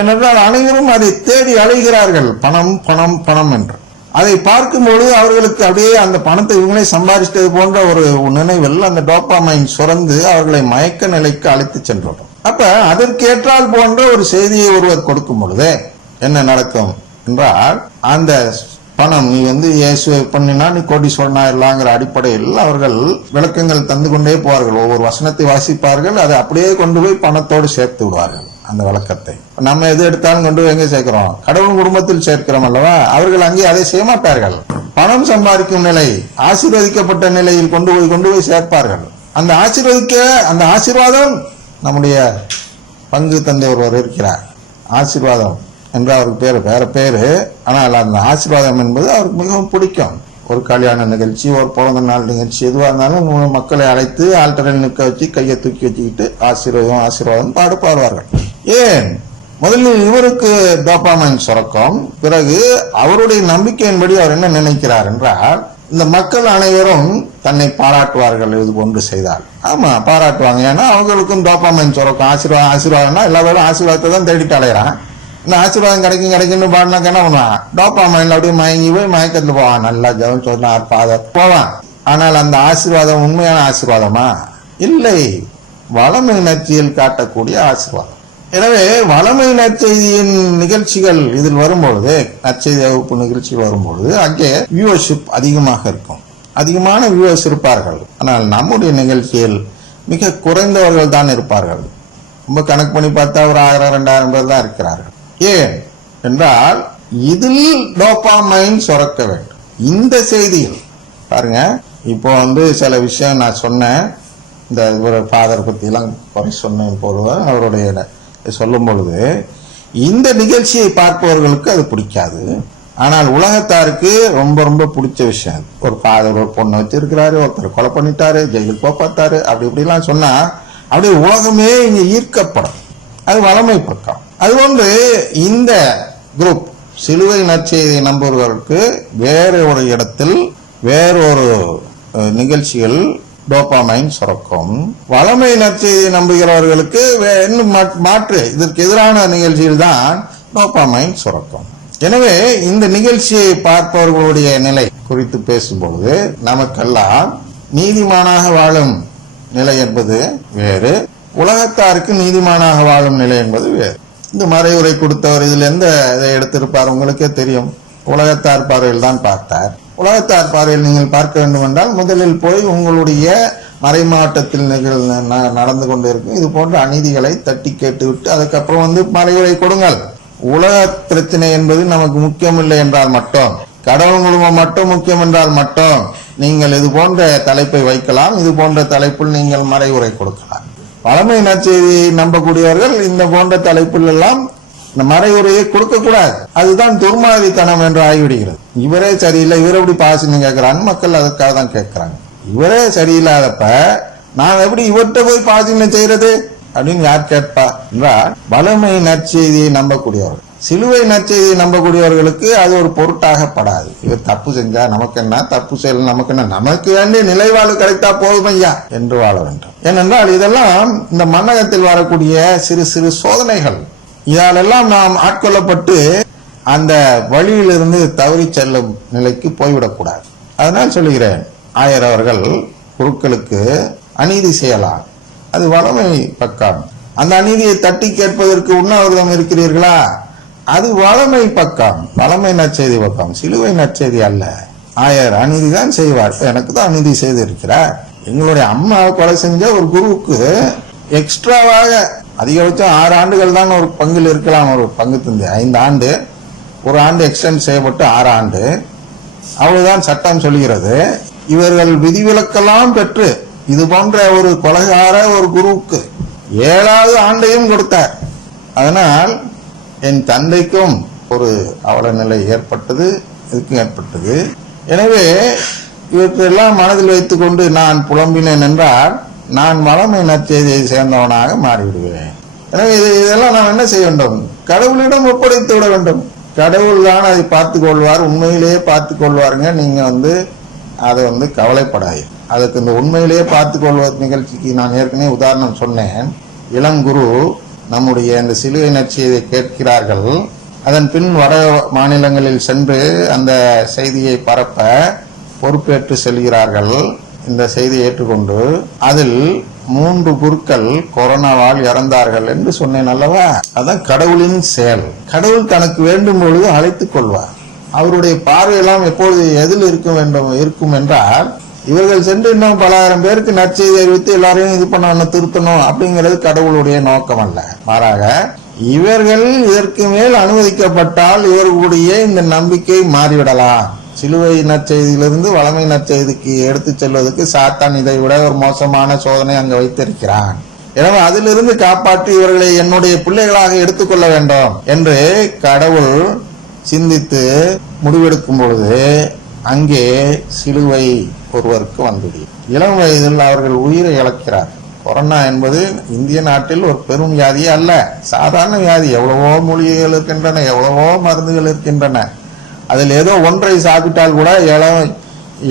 ஏனென்றால் அனைவரும் அதை தேடி அலைகிறார்கள், பணம் பணம் பணம் என்று. அதை பார்க்கும்போது அவர்களுக்கு அப்படியே அந்த பணத்தை இவங்களே சம்பாதிச்சது போன்ற ஒரு நினைவில் அந்த டோபாமைன் சுரந்து அவர்களை மயக்க நிலைக்கு அழைத்து சென்றோம். அப்ப அதற்கேற்றால் போன்ற ஒரு செய்தியை ஒருவர் கொடுக்கும் பொழுது என்ன நடக்கும் என்றால், அந்த பணம் நீ இயேசுவை பண்ணினா நீ கோடீஸ்வரன் ஆயிரலாங்கிற அடிப்படையில் அவர்கள் விளக்கங்கள் தந்து கொண்டே போவார்கள். ஒவ்வொரு வசனத்தை வாசிப்பார்கள், அதை அப்படியே கொண்டு போய் பணத்தோடு சேர்த்து விடுவார்கள். அந்த விளக்கத்தை நம்ம எது எடுத்தாலும் கொண்டு போய் எங்க சேர்க்கிறோம்? கடவுள் குடும்பத்தில் சேர்க்கிறோம் அல்லவா? அவர்கள் அங்கே அதை செய்ய மாட்டார்கள். பணம் சம்பாதிக்கும் நிலை, ஆசீர்வதிக்கப்பட்ட நிலையில் கொண்டு போய் சேர்ப்பார்கள். அந்த ஆசீர்வாதம் நம்முடைய பங்கு தந்தை ஒருவர் இருக்கிறார், ஆசீர்வாதம் என்று அவருக்கு பேரு, வேற பேரு. ஆனால் அந்த ஆசீர்வாதம் என்பது அவருக்கு மிகவும் பிடிக்கும். ஒரு கல்யாண நிகழ்ச்சி, ஒரு பிறந்த நாள் நிகழ்ச்சி, எதுவாக இருந்தாலும் மக்களை அழைத்து ஆல்டரில் நிற்க வச்சு கையை தூக்கி வச்சுக்கிட்டு ஆசீர்வாதம் பாடுவார்கள். ஏன்? முதலில் இவருக்கு டோபாமைன் சுரக்கும், பிறகு அவருடைய நம்பிக்கையின்படி அவர் என்ன நினைக்கிறார் என்றால், இந்த மக்கள் அனைவரும் தன்னை பாராட்டுவார்கள் இது போன்று செய்தால். ஆமா, பாராட்டுவாங்க. ஏன்னா அவங்களுக்கும் டோபாமைன் சுரக்கும். ஆசீர்வாதம்னா எல்லா பேரும் ஆசீர்வாதத்தை தான் தேடிட்டு அலைகிறான். இந்த ஆசீர்வாதம் கிடைக்குன்னு பாடினாக்க என்ன பண்ணுவான்? டோபாமைன்ல அப்படியே மயங்கி போய் மயக்கத்துல போவான். நல்லா ஜெபம் சொன்னார் ஃபாதர் போவான். ஆனால் அந்த ஆசீர்வாதம் உண்மையான ஆசீர்வாதமா? இல்லை, வளமை நற்செய்தியில் காட்டக்கூடிய ஆசீர்வாதம். எனவே வளமை நற்செய்தியின் நிகழ்ச்சிகள் இதில் வரும்பொழுது, நற்செய்தி வகுப்பு நிகழ்ச்சிகள் வரும்பொழுது அங்கே வியூவர்ஷிப் அதிகமாக இருக்கும், அதிகமான வியூவர்ஸ் இருப்பார்கள். ஆனால் நம்முடைய நிகழ்ச்சியில் மிக குறைந்தவர்கள் தான் இருப்பார்கள். ரொம்ப கணக்கு பண்ணி பார்த்தா ஒரு 1000-2000 பேர் தான் இருக்கிறார்கள். ஏன் என்றால் இதில் டோபாமைன் சுரக்க வேண்டும். இந்த செய்தியில் பாருங்க, இப்போ சில விஷயம் நான் சொன்னேன், இந்த ஒரு ஃபாதர் பத்தி எல்லாம் குறை சொன்னேன் போடுவேன். அவருடைய சொல்லும் பொழுது இந்த நிகழ்ச்சியை பார்ப்பவர்களுக்கு அது பிடிக்காது. ஆனால் உலகத்தாருக்கு ரொம்ப ரொம்ப பிடிச்ச விஷயம். ஒரு ஃபாதர் ஒரு பொண்ணை வச்சிருக்கிறாரு, ஒருத்தர் கொலை பண்ணிட்டாரு, ஜெயிலுக்கு பார்த்தாரு, அப்படி இப்படிலாம் சொன்னா அப்படியே உலகமே இங்க ஈர்க்கப்படும். அது வளமை பக்கம். அதுபோன்று இந்த குரூப் சிலுவை நற்செய்தியை நம்புவர்களுக்கு வேற ஒரு இடத்தில் வேறொரு நிகழ்ச்சிகள் டோபாமைன் சுரக்கும். வளமை நற்செய்தியை நம்புகிறவர்களுக்கு இன்னும் மாற்று, இதற்கு எதிரான நிகழ்ச்சியில் தான் டோபாமைன் சுரக்கும். எனவே இந்த நிகழ்ச்சியை பார்ப்பவர்களுடைய நிலை குறித்து பேசும்பொழுது நமக்கெல்லாம் நீதிமானாக வாழும் நிலை என்பது வேறு, உலகத்தாருக்கு நீதிமானாக வாழும் நிலை என்பது வேறு. இந்த மறைவுரை கொடுத்தவர் இதில் எந்த இதை எடுத்திருப்பார் உங்களுக்கே தெரியும். உலகத்தார் பார்வையில் தான் பார்த்தார். உலகத்தார் பார்வையில் நீங்கள் பார்க்க வேண்டும் என்றால் முதலில் போய் உங்களுடைய மறைமாவட்டத்தில் நடந்து கொண்டு இருக்கும் இது போன்ற அநீதிகளை தட்டி கேட்டுவிட்டு அதுக்கப்புறம் மறைவுரை கொடுங்கள். உலக பிரச்சனை என்பது நமக்கு முக்கியமில்லை என்றால் மட்டும், கடவுள் குடும்பம் மட்டும் முக்கியம் என்றால் மட்டும் நீங்கள் இது போன்ற தலைப்பை வைக்கலாம், இது போன்ற தலைப்பில் நீங்கள் மறைவுரை கொடுக்கலாம். பழமை நற்செய்தியை நம்பக்கூடியவர்கள் இந்த போன்ற தலைப்பில் எல்லாம் இந்த மறைவுரையை கொடுக்க கூடாது. அதுதான் துர்மாதித்தனம் என்று ஆகிவிடுகிறது. இவரே சரியில்லை, இவரை எப்படி பாசின்னு கேட்கிறாங்க மக்கள், அதற்காக தான் கேட்கிறாங்க. இவரே சரியில்லாதப்ப நான் எப்படி இவர்கிட்ட போய் பாசின்னு செய்யறது அப்படின்னு யார் கேட்பா என்றால், பழமை நற்செய்தியை நம்பக்கூடியவர்கள், சிலுவை நற்செய்தியை நம்பக்கூடியவர்களுக்கு அது ஒரு பொருட்டாகப்படாது. இவர் தப்பு செஞ்சா நமக்கு என்ன, தப்பு செய்யல நமக்கு என்ன, நமக்கு வேண்டிய நிலைவாழ்வு கிடைத்தா போதும் ஐயா என்று வாழ வேண்டும். ஏனென்றால் இதெல்லாம் இந்த மன்னகத்தில் வரக்கூடிய சிறு சிறு சோதனைகள். இதாலெல்லாம் நாம் ஆட்கொள்ளப்பட்டு அந்த வழியிலிருந்து தவறி செல்லும் நிலைக்கு போய்விடக்கூடாது. அதனால் சொல்லுகிறேன், ஆயர் அவர்கள் குருக்களுக்கு அநீதி செய்யலாம், அது வளமை பக்கம். அந்த அநீதியை தட்டி கேட்பதற்கு உண்ணாவிரதம் இருக்கிறீர்களா, அது வளமை பக்கம், வளமை நற்செய்தி பக்கம், சிலுவை நற்செய்தி அல்ல. ஆயர் அநீதி தான் செய்வார். எனக்கு தான் அநீதி செய்து இருக்கிறார். எங்களுடைய அம்மாவை கொலை செஞ்ச ஒரு குருவுக்கு எக்ஸ்ட்ராவாக அதிகபட்சம் 6 ஆண்டுகள் தான் ஒரு பங்கில் இருக்கலாம். ஒரு பங்கு தந்தை 5 ஆண்டு, ஒரு ஆண்டு எக்ஸ்டெண்ட் செய்யப்பட்டு 6 ஆண்டு, அவ்வளவுதான் சட்டம் சொல்கிறது. இவர்கள் விதிவிலக்கெல்லாம் பெற்று இது போன்ற ஒரு கொலைகார ஒரு குருவுக்கு 7வது ஆண்டையும் கொடுத்தார். அதனால் என் தந்தைக்கும் ஒரு அவல நிலை ஏற்பட்டது, இதுக்கும் ஏற்பட்டது. எனவே இவற்றையெல்லாம் மனதில் வைத்துக் கொண்டு நான் புலம்பினேன் என்றால் நான் வளமை நற்செய்தியை சேர்ந்தவனாக மாறிவிடுவேன். எனவே இதெல்லாம் நாம் என்ன செய்ய வேண்டும்? கடவுளிடம் ஒப்படைத்து விட வேண்டும். கடவுள் தான் அதை பார்த்துக் கொள்வார், உண்மையிலேயே பார்த்துக் கொள்வாருங்க. நீங்க அதை கவலைப்படாது. அதுக்கு இந்த உண்மையிலேயே பார்த்துக் கொள்வது நிகழ்ச்சிக்கு நான் ஏற்கனவே உதாரணம் சொன்னேன். இளங்குரு நம்முடைய இந்த சிலுவை நற்செய்தியை கேட்கிறார்கள். அதன் பின் வட மாநிலங்களில் சென்று அந்த செய்தியை பரப்ப பொறுப்பேற்று செல்கிறார்கள். இந்த செய்தியை ஏற்றுக்கொண்டு அதில் 3 குருக்கள் கொரோனாவால் இறந்தார்கள் என்று சொன்னேன் அல்லவா? அதான் கடவுளின் செயல். கடவுள் தனக்கு வேண்டும் பொழுது அழைத்துக் கொள்வார். அவருடைய பார்வையெல்லாம் எப்பொழுது எதில் இருக்கும் என்றால், இவர்கள் சென்று இன்னும் பல ஆயிரம் பேருக்கு நற்செய்தி அறிவித்து எல்லாரையும் இது பண்ணணும், திருத்தணும் அப்படிங்கிறது கடவுளுடைய நோக்கம் அல்ல. மாறாக இவர்கள் இதற்கு மேல் அனுமதிக்கப்பட்டால் இவர்களுடைய இந்த நம்பிக்கை மாறிவிடலாம். சிலுவை நற்செய்தியிலிருந்து வளமை நற்செய்திக்கு எடுத்து செல்வதற்கு சாத்தான் இதை விட ஒரு மோசமான சோதனை அங்கு வைத்திருக்கிறான். எனவே அதிலிருந்து காப்பாற்றி இவர்களை என்னுடைய பிள்ளைகளாக எடுத்துக்கொள்ள வேண்டும் என்று கடவுள் சிந்தித்து முடிவெடுக்கும் பொழுது அங்கே சிலுவை ஒருவருக்கு வந்துவிடும். இளம் வயதில் அவர்கள் உயிரை இழக்கிறார். கொரோனா என்பது இந்திய நாட்டில் ஒரு பெரும் வியாதியே அல்ல, சாதாரண வியாதி. எவ்வளவோ மூலிகைகள் இருக்கின்றன, எவ்வளவோ மருந்துகள் இருக்கின்றன. அதில் ஏதோ ஒன்றை சாப்பிட்டால் கூட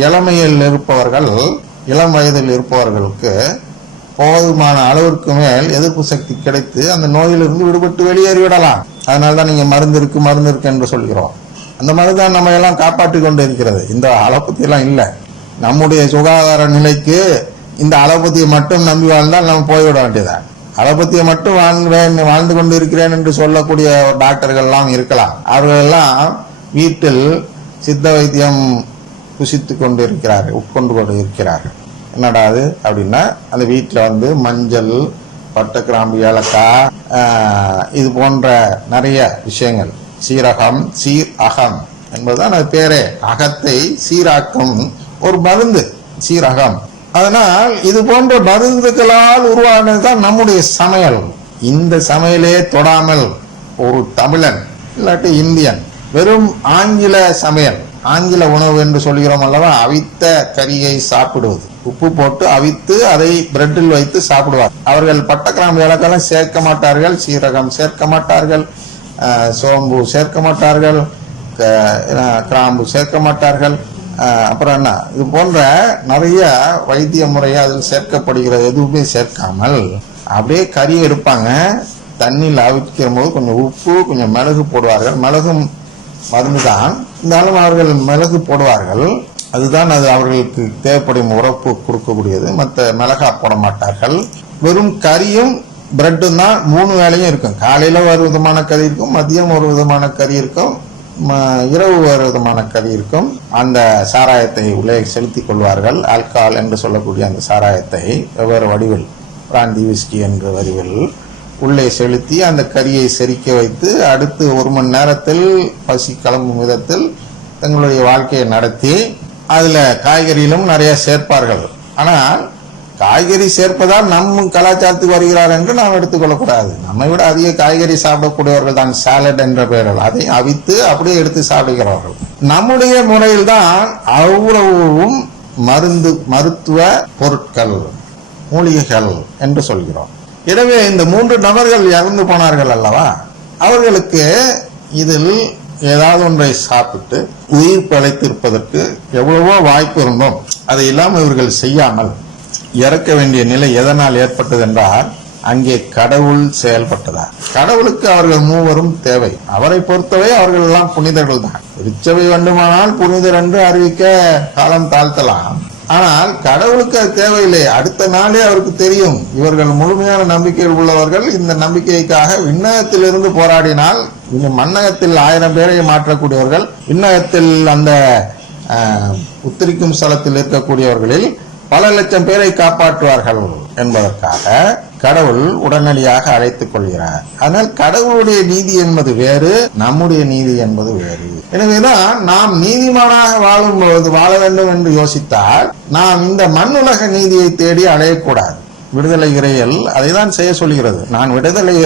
இளமையில் இருப்பவர்கள், இளம் வயதில் இருப்பவர்களுக்கு போதுமான அளவிற்கு மேல் எதிர்ப்பு சக்தி கிடைத்து அந்த நோயிலிருந்து விடுபட்டு வெளியேறிவிடலாம். அதனால்தான் நீங்க மருந்து இருக்கு என்று சொல்கிறோம். அந்த மருந்து தான் நம்ம எல்லாம் காப்பாற்றி கொண்டு இருக்கிறது. இந்த அலோபதி எல்லாம் இல்லை. நம்முடைய சுகாதார நிலைக்கு இந்த அலோபதியை மட்டும் நம்பி வாழ்ந்தால் நம்ம போய்விட வேண்டியதான். அலோபதியை மட்டும் வாழ்ந்து கொண்டு இருக்கிறேன் என்று சொல்லக்கூடிய டாக்டர்கள் எல்லாம் இருக்கலாம். அவர்கள் எல்லாம் வீட்டில் சித்த வைத்தியம் புசித்து கொண்டு இருக்கிறார்கள், உட்கொண்டு கொண்டு இருக்கிறார்கள். என்னடா அது அப்படின்னா, அந்த வீட்டில் மஞ்சள், பட்டை, கிராம்பு, ஏலக்காய், இது போன்ற நிறைய விஷயங்கள், சீரகம், அகம் என்பதுதான் அது பேரே. அகத்தை சீராக்கும் ஒரு மருந்து சீரகம். அதனால் இது போன்ற மருந்துகளால் உருவானதுதான் நம்முடைய சமையல். இந்த சமையலே தொடாமல் ஒரு தமிழன் இல்லாட்டி இந்தியன் வெறும் ஆங்கில சமையல், ஆங்கில உணவு என்று சொல்கிறோம் அல்லவா, அவித்த கறியை சாப்பிடுவது, உப்பு போட்டு அவித்து அதை பிரெட்டில் வைத்து சாப்பிடுவார். அவர்கள் பட்டக்கிராம்பு ஏலக்காய் சேர்க்க மாட்டார்கள், சீரகம் சேர்க்க மாட்டார்கள், சோம்பு சேர்க்க மாட்டார்கள், கிராம்பு சேர்க்க மாட்டார்கள். அப்புறம் என்ன, இது போன்ற நிறைய வைத்திய முறையை அதில் சேர்க்கப்படுகிறது. எதுவுமே சேர்க்காமல் அப்படியே கறி எடுப்பாங்க, தண்ணியில் அவிக்கிற போது கொஞ்சம் உப்பு, கொஞ்சம் மிளகு போடுவார்கள். மிளகும் மருந்து தான், இருந்தாலும் அவர்கள் மிளகு போடுவார்கள். அதுதான் அது அவர்களுக்கு தேவைப்படும் உரப்பு கொடுக்கக்கூடியது. மற்ற மிளகா போட மாட்டார்கள். வெறும் கறியும் பிரெட்டும் தான் 3 வேளையும் இருக்கும். காலையில ஒரு விதமான கறி இருக்கும், மதியம் ஒரு விதமான கறி இருக்கும், இரவு ஒரு விதமான கறி இருக்கும். அந்த சாராயத்தை உள்ளே செலுத்திக் கொள்வார்கள். ஆல்கஹால் என்று சொல்லக்கூடிய அந்த சாராயத்தை வெவ்வேறு வடிவில், பிராந்தி, விஸ்கி என்ற வடிவில் உள்ளே செலுத்தி அந்த கறியை செரிக்க வைத்து அடுத்து 1 மணி நேரத்தில் பசி கிளம்பும் விதத்தில் தங்களுடைய வாழ்க்கையை நடத்தி அதுல காய்கறியிலும் நிறைய சேர்ப்பார்கள். ஆனால் காய்கறி சேர்ப்பதால் நம் கலாச்சாரத்துக்கு வருகிறார் என்று நாம் எடுத்துக்கொள்ளக்கூடாது. நம்மை விட அதிக காய்கறி சாப்பிடக்கூடியவர்கள் தான் சாலட் என்ற பெயரில் அதை அவித்து அப்படியே எடுத்து சாப்பிடுகிறார்கள். நம்முடைய முறையில் தான் அவ்வளவும் மருத்துவ பொருட்கள், மூலிகைகள் என்று சொல்கிறோம். எனவே இந்த 3 நபர்கள் இறந்து போனார்கள் அல்லவா, அவர்களுக்கு இதில் ஏதாவது ஒன்றை சாப்பிட்டு உயிர் பிழைத்திருப்பதற்கு எவ்வளவோ வாய்ப்பு இருந்தோம். அதை இல்லாமல் இவர்கள் செய்யாமல் இறக்க வேண்டிய நிலை எதனால் ஏற்பட்டது என்றால், அங்கே கடவுள் செயல்பட்டதா. கடவுளுக்கு அவர்கள் 3 தேவை. அவரை பொறுத்தவரை அவர்கள் எல்லாம் புனிதர்கள் தான். திருச்சபை வேண்டுமானால் புனிதர் என்று அறிவிக்க காலம் தாழ்த்தலாம். ஆனால் கடவுளுக்கு அது தேவையில்லை. அடுத்த நாளே அவருக்கு தெரியும் இவர்கள் முழுமையான நம்பிக்கையில் உள்ளவர்கள். இந்த நம்பிக்கைக்காக விண்ணகத்திலிருந்து போராடினால் மண்ணகத்தில் 1000 பேரை மாற்றக்கூடியவர்கள், விண்ணகத்தில் அந்த உத்திரிக்கும் ஸ்தலத்தில் இருக்கக்கூடியவர்களில் பல லட்சம் பேரை காப்பாற்றுவார்கள் என்பதற்காக கடவுள் உடனடியாக அழைத்துக் கொள்கிறார். ஆனால் கடவுளுடைய நீதி என்பது வேறு, நம்முடைய நீதி என்பது வேறு. எனவேதான் நாம் நீதிமானாக வாழ வேண்டும் என்று யோசித்தால் நாம் இந்த மண்ணுலக நீதியை தேடி அலையக்கூடாது. விடுதலை இறையல் அதைதான் செய்ய சொல்கிறது. நான் விடுதலை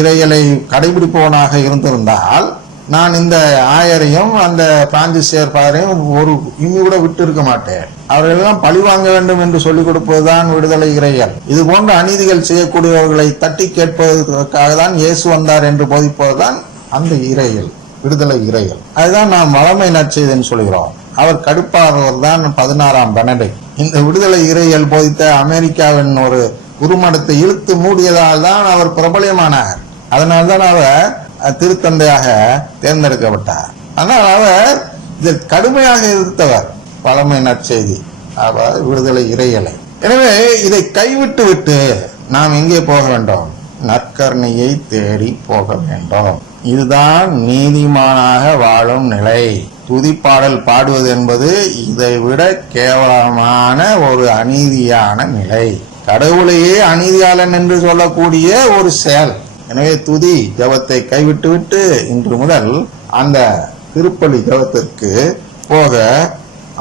இறையலை கடைபிடிப்பவனாக இருந்திருந்தால் நான் இந்த ஆயரையும் அந்த பிரான்சிஸ் பாதரையும் ஒரு இம்மி கூட விட்டு இருக்க மாட்டேன். அவர்களெல்லாம் பழி வாங்க வேண்டும் என்று சொல்லிக் கொடுப்பதுதான் விடுதலை இறையல். இது போன்ற அநீதிகள் செய்யக்கூடியவர்களை தட்டி கேட்பதற்காக தான் இயேசு வந்தார் என்று போதிப்பதுதான் அந்த இறையல், விடுதலை இறையல். அதுதான் நாம் வளமை நற்செய்தின்னு சொல்கிறோம். அவர் கடுப்பானவர் தான் 16ஆம் பெனடிக்ட். இந்த விடுதலை இறையல் போதித்த அமெரிக்காவின் ஒரு குருமடத்தை இழுத்து மூடியதால் தான் அவர் பிரபலியமானார். அதனால்தான் அவர் திருத்தந்தையாக தேர்ந்தெடுக்கப்பட்டார். ஆனால் அவர் இதில் கடுமையாக எதிர்த்தவர் பழமை நற்செய்தி, அவர் விடுதலை இறையலை. எனவே இதை கைவிட்டு விட்டு நாம் எங்கே போக வேண்டும்? நற்கருணையை தேடி போக வேண்டும். இதுதான் நீதிமானாக வாழும் நிலை. துதிப்பாடல் பாடுவது என்பது இதை விட கேவலமான ஒரு அநீதியான நிலை. கடவுளையே அநீதியாளன் என்று சொல்லக்கூடிய ஒரு செயல். எனவே துதி ஜபத்தை கைவிட்டு விட்டு இன்று முதல் அந்த திருப்பலி ஜபத்திற்கு போக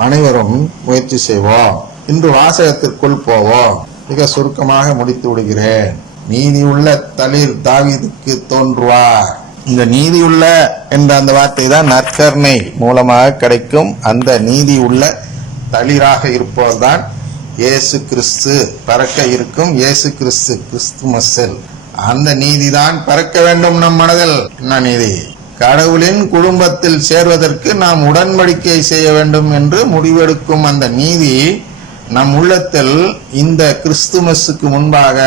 அனைவரும் முயற்சி செய்வோம். இன்று வாசகத்திற்குள் போவோம். மிக சுருக்கமாக முடித்து விடுகிறேன். நீதியுள்ள தளிர் தாவீதுக்கு தோன்றுவார். இந்த நீதியுள்ள என்ற அந்த வார்த்தை தான் நற்கருணை மூலமாக கிடைக்கும். அந்த நீதி உள்ள தளிராக இருப்பவர்தான் இயேசு கிறிஸ்து. பறக்க இருக்கும் இயேசு கிறிஸ்து, கிறிஸ்துமஸில் அந்த நீதிதான் பறக்க வேண்டும் நம் மனதில். என்ன நீதி? கடவுளின் குடும்பத்தில் சேர்வதற்கு நாம் உடன்படிக்கை செய்ய வேண்டும் என்று முடிவெடுக்கும் அந்த நீதி நம் உள்ளத்தில் இந்த கிறிஸ்துமஸுக்கு முன்பாக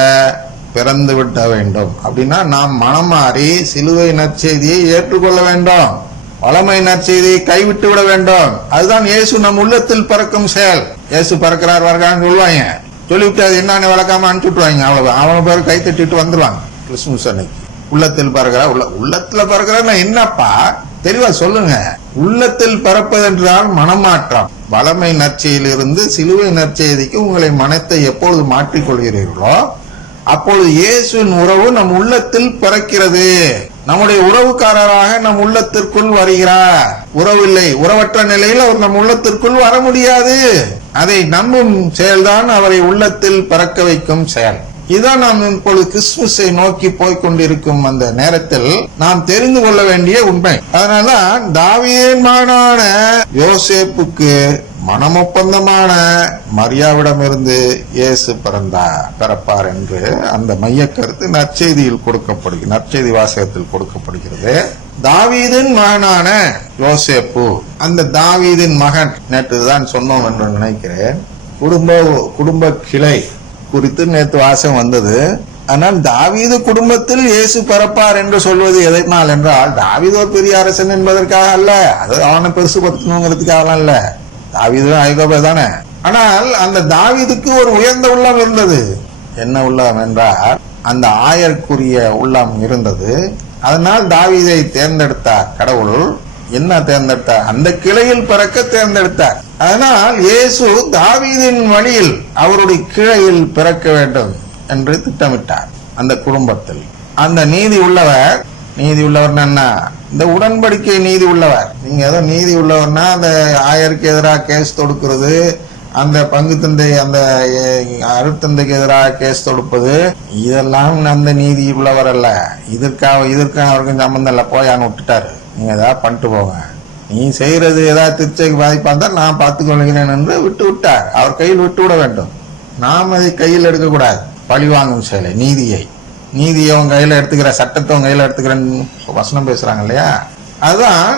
பிறந்து விட வேண்டும். அப்படின்னா நாம் மனம் மாறி சிலுவை நற்செய்தியை ஏற்றுக்கொள்ள வேண்டும். பழமை நற்செய்தியை கைவிட்டு விட வேண்டும். அதுதான் இயேசு நம் உள்ளத்தில் பறக்கும் செயல். இயேசு பறக்கிறார் வருகிறான்னு சொல்லுவாங்க. சொல்லிவிட்டு அது என்னன்னு விளக்காம அனுப்பிச்சு விட்டுருவாங்க. அவ்வளவு அவன பேர் கை தட்டிட்டு வந்துருவாங்க. கிறிஸ்துமஸ் அன்னைக்கு உள்ளத்தில் பறக்கிறா. உள்ளத்துல பறக்கிறா என்னப்பா தெளிவா சொல்லுங்க. உள்ளத்தில் பறப்பதென்றால் மனமாற்றம். பழமை நற்செய்தியிலிருந்து சிலுவை நற்செய்திக்கு உங்களை மனத்தை எப்பொழுது மாற்றிக்கொள்கிறீர்களோ அப்பொழுது இயேசுவின் உறவு நம் உள்ளத்தில் பிறக்கிறது. நம்முடைய உறவுக்காரராக நம் உள்ளத்திற்குள் வருகிறார். உறவில்லை, உறவற்ற நிலையில் அவர் நம் உள்ளத்திற்குள் வர முடியாது. அதை நம்பும் செயல்தான் அவரை உள்ளத்தில் பறக்க வைக்கும் செயல். இதுதான் நாம் இப்பொழுது கிறிஸ்துமஸை நோக்கி போய்கொண்டிருக்கும் அந்த நேரத்தில் நாம் தெரிந்து கொள்ள வேண்டிய உண்மை. அதனால்தான் தாவீதின் மகனான யோசேப்புக்கு மனமொப்பந்தமான மரியாவிடமிருந்து இயேசு பிறப்பார் என்று அந்த மைய கருத்து நற்செய்தியில் கொடுக்கப்படுகிறது. நற்செய்தி வாசகத்தில் கொடுக்கப்படுகிறது. தாவீதின் மகனான யோசேப்பு, அந்த தாவீதின் மகன், நேற்று தான் சொன்னோம் என்று நினைக்கிறேன். குடும்ப கிளை குறித்து நேற்று வாசகம் வந்தது. ஆனால் தாவீது குடும்பத்தில் இயேசு பிறப்பார் என்று சொல்வது எதனால் என்றால், தாவீது ஒரு பெரிய அரசன் என்பதற்காக அல்ல, அது அவனை பெருசுபடுத்தணுங்கிறதுக்காக அல்ல. தாவீது ஐகோபா தானே. ஆனால் அந்த தாவீதுக்கு ஒரு உயர்ந்த உள்ளம் இருந்தது. என்ன உள்ளம் என்றால் அந்த ஆயர்க்குரிய உள்ளம் இருந்தது. அதனால் தாவீதை தேர்ந்தெடுத்தார் கடவுள். என்ன தேர்ந்தெடுத்தார்? அந்த கிளையில் பிறக்க தேர்ந்தெடுத்தார். அதனால் இயேசு தாவீதின் வழியில் அவருடைய கிளையில் பிறக்க வேண்டும் என்று திட்டமிட்டார். அந்த குடும்பத்தில் அந்த நீதி உள்ளவர். நீதி உள்ளவர் என்ன? இந்த உடன்படிக்கை நீதி உள்ளவர். நீங்க ஏதோ நீதி உள்ளவர்னா அந்த ஆயருக்கு எதிராக கேஸ் தொடுக்கிறது, அந்த பங்கு தந்தை அந்த அருட்தந்தைக்கு எதிராக கேஸ் தொடுப்பது, இதெல்லாம் அந்த நீதி உள்ளவர் அல்ல. இதற்காக அவருக்கும் சம்பந்தம் இல்லை, போயான்னு விட்டுட்டாரு. நீங்க ஏதாவது பண்ணிட்டு போங்க, நீ செய்யறது ஏதாவது திருச்சைக்கு பாதிப்பா இருந்தால் நான் பார்த்துக் கொள்கிறேன் என்று விட்டார். அவர் கையில் விட்டு விட வேண்டும். நாம் அதை கையில் எடுக்கக்கூடாது. பழி வாங்கும் செயலை, நீதியை உங்க கையில எடுத்துக்கிற, சட்டத்தை உங்க கையில எடுத்துக்கிறேன்னு வசனம் பேசுறாங்க இல்லையா? அதுதான்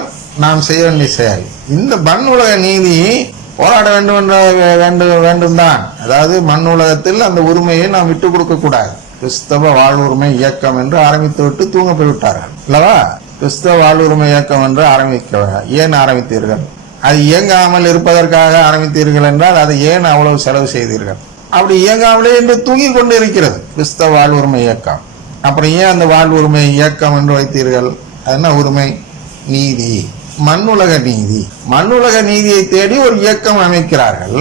நாம் செய்ய வேண்டிய செயல். இந்த மண் உலக நீதி போராட வேண்டும் தான். அதாவது மண் உலகத்தில் அந்த உரிமையை நாம் விட்டு கொடுக்க கூடாது. கிறிஸ்தவ வாழ்வுரிமை இயக்கம் என்று ஆரம்பித்து விட்டு தூங்க போய்விட்டார்கள் அல்லவா? கிறிஸ்தவ வாழ்வுரிமை இயக்கம் என்று ஏன் ஆரம்பித்தீர்கள்? அது இயங்காமல் இருப்பதற்காக ஆரம்பித்தீர்கள் என்றால் அதை ஏன் அவ்வளவு செலவு செய்தீர்கள்? அப்படி இயங்காமலே என்று தூங்கி கொண்டு இருக்கிறது கிறிஸ்தவ வாழ்வுரிமை இயக்கம். அப்புறம் ஏன் அந்த வாழ்வுரிமை இயக்கம் என்று வைத்தீர்கள்? என்ன உரிமை? நீதி, மண்ணுலக நீதி. மண்ணுலக நீதியை தேடி ஒரு இயக்கம் அமைக்கிறார்கள்.